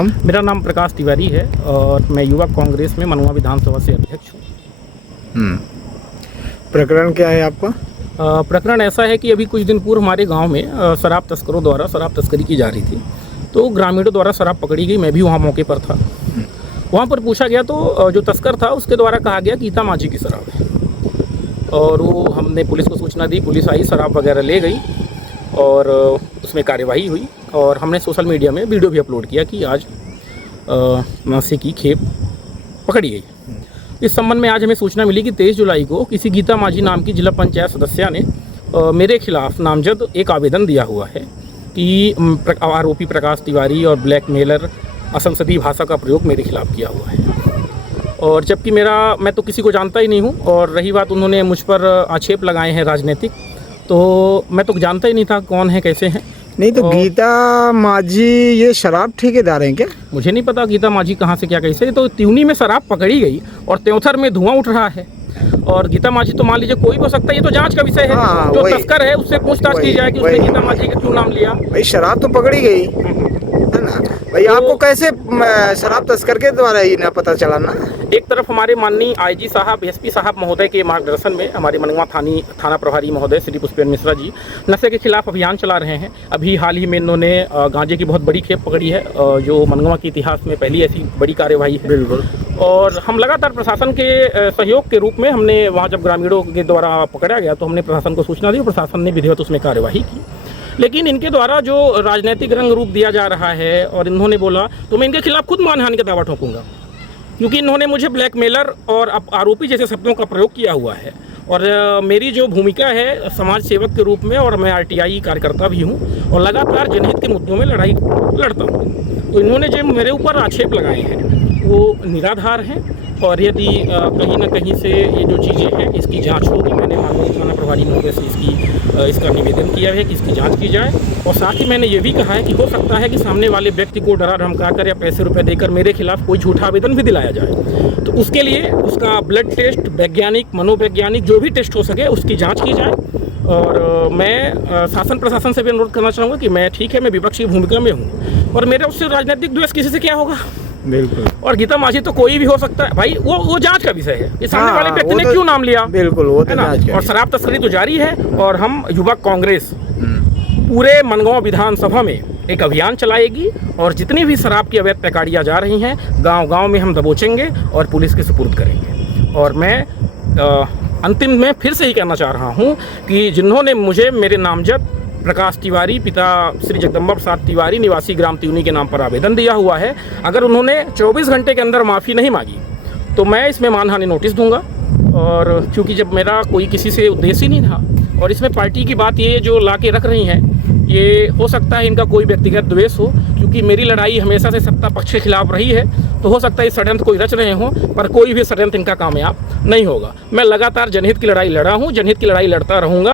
मेरा नाम प्रकाश तिवारी है और मैं युवा कांग्रेस में मनुआ विधानसभा से अध्यक्ष हूँ। प्रकरण क्या है आपका? प्रकरण ऐसा है कि अभी कुछ दिन पूर्व हमारे गांव में शराब तस्करों द्वारा शराब तस्करी की जा रही थी, तो ग्रामीणों द्वारा शराब पकड़ी गई। मैं भी वहाँ मौके पर था। वहाँ पर पूछा गया तो जो तस्कर था उसके द्वारा कहा गया गीता माझी की शराब है, और वो हमने पुलिस को सूचना दी। पुलिस आई, शराब वगैरह ले गई और उसमें कार्यवाही हुई। और हमने सोशल मीडिया में वीडियो भी अपलोड किया कि आज नशे की खेप पकड़ी गई। इस संबंध में आज हमें सूचना मिली कि 23 जुलाई को किसी गीता माझी नाम की जिला पंचायत सदस्य ने मेरे खिलाफ नामजद एक आवेदन दिया हुआ है कि आरोपी प्रकाश तिवारी और ब्लैकमेलर असंसदीय भाषा का प्रयोग मेरे खिलाफ किया हुआ है। और जबकि मैं तो किसी को जानता ही नहीं हूँ। और रही बात, उन्होंने मुझ पर आक्षेप लगाए हैं राजनीतिक, तो मैं तो जानता ही नहीं था कौन है कैसे हैं। नहीं तो गीता माझी ये शराब ठेकेदार हैं क्या? मुझे नहीं पता गीता माझी कहाँ से क्या कैसे। तो त्यूनी में शराब पकड़ी गई और त्योथर में धुआं उठ रहा है। और गीता माझी तो मान लीजिए कोई भी हो सकता है, ये तो जांच का विषय है। जो तस्कर है उससे पूछताछ की जाए कि उसने गीता माझी का क्यों नाम लिया। भाई शराब तो पकड़ी गई है ना भाई, तो आपको कैसे शराब तस्कर के द्वारा ही ना पता चला ना? एक तरफ हमारे माननीय आईजी साहब, एसपी साहब महोदय के मार्गदर्शन में हमारे मनुआ थाना प्रभारी महोदय श्री पुष्पेंद्र मिश्रा जी नशे के खिलाफ अभियान चला रहे हैं। अभी हाल ही में इन्होंने गांजे की बहुत बड़ी खेप पकड़ी है, जो मनुआ के इतिहास में पहली ऐसी बड़ी कार्यवाही है। बिल्कुल। और हम लगातार प्रशासन के सहयोग के रूप में हमने वहाँ जब ग्रामीणों के द्वारा पकड़ा गया तो हमने प्रशासन को सूचना दी, प्रशासन ने विधिवत उसमें कार्यवाही की। लेकिन इनके द्वारा जो राजनीतिक रंग रूप दिया जा रहा है, और इन्होंने बोला तो मैं इनके खिलाफ खुद मानहानि का दावा ठोकूंगा, क्योंकि इन्होंने मुझे ब्लैकमेलर और आरोपी जैसे शब्दों का प्रयोग किया हुआ है। और मेरी जो भूमिका है समाज सेवक के रूप में, और मैं आरटीआई कार्यकर्ता भी हूँ और लगातार जनहित के मुद्दों में लड़ाई लड़ता हूँ। तो इन्होंने जो मेरे ऊपर आक्षेप लगाए हैं वो निराधार हैं। और यदि कहीं ना कहीं से ये जो चीज़ें हैं इसकी जांच होगी। मैंने माननीय थाना प्रभारी महोदय से इसका निवेदन किया है कि इसकी जांच की जाए। और साथ ही मैंने ये भी कहा है कि हो सकता है कि सामने वाले व्यक्ति को डरा धमका कर या पैसे रुपए देकर मेरे खिलाफ कोई झूठा आवेदन भी दिलाया जाए। तो उसके लिए उसका ब्लड टेस्ट, वैज्ञानिक, मनोवैज्ञानिक जो भी टेस्ट हो सके उसकी जाँच की जाए। और मैं शासन प्रशासन से भी अनुरोध करना चाहूँगा कि मैं ठीक है, मैं विपक्ष की भूमिका में हूँ और मेरा उससे राजनीतिक द्वेष किसी से क्या होगा। बिल्कुल। और गीता माझी तो कोई भी हो सकता है भाई, वो जांच का विषय है कि सामने वाले व्यक्ति ने क्यों नाम लिया। बिल्कुल, वो तो है ना। और शराब तस्करी तो जारी है। और हम युवा कांग्रेस पूरे मनगांव विधानसभा में एक अभियान चलाएगी और जितनी भी शराब की अवैध पैकारियाँ जा रही हैं गांव-गांव में हम दबोचेंगे और पुलिस के सुपुर्द करेंगे। और मैं अंतिम में फिर से ही कहना चाह रहा हूँ कि जिन्होंने मुझे मेरे नामजद प्रकाश तिवारी पिता श्री जगदम्बा प्रसाद तिवारी निवासी ग्राम त्यूनी के नाम पर आवेदन दिया हुआ है, अगर उन्होंने 24 घंटे के अंदर माफ़ी नहीं मांगी तो मैं इसमें मानहानि नोटिस दूंगा। और क्योंकि जब मेरा कोई किसी से उद्देश्य ही नहीं था, और इसमें पार्टी की बात ये जो ला के रख रही हैं, ये हो सकता है इनका कोई व्यक्तिगत द्वेष हो, क्योंकि मेरी लड़ाई हमेशा से सत्ता पक्ष के खिलाफ रही है। तो हो सकता है इस षड्यंत्र कोई रच रहे हों, पर कोई भी षड्यंत्र इनका कामयाब नहीं होगा। मैं लगातार जनहित की लड़ाई लड़ा हूँ, जनहित की लड़ाई लड़ता रहूँगा।